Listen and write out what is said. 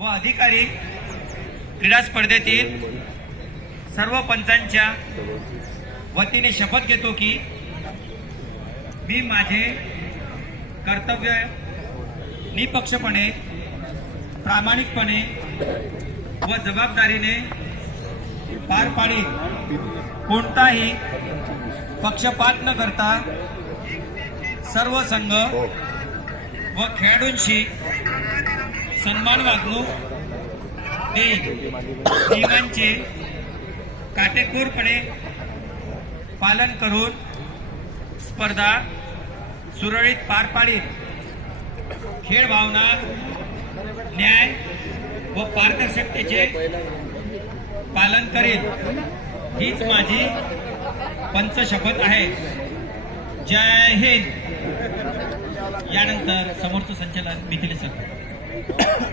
व अधिकारी क्रीडा स्पर्धेतील सर्व पंचांच्या वतीने शपथ घेतो की मी माझे कर्तव्य निपक्षपणे, प्रामाणिकपणे व जबाबदारीने पार पाडीन. कोणताही पक्षपात न करता सर्व संघ व खेळाडूंशी सन्मान वागणूक देईन. नियमांचे काटेकोरपणे पालन करून स्पर्धा सुरळीत पार पाडीन. खेळ भावना, न्याय व पारदर्शकतेचे पालन करेन. हीच माझी पंचशपथ आहे. जय हिंद. यानंतर समोरचं संचालन मिथिलेश सर.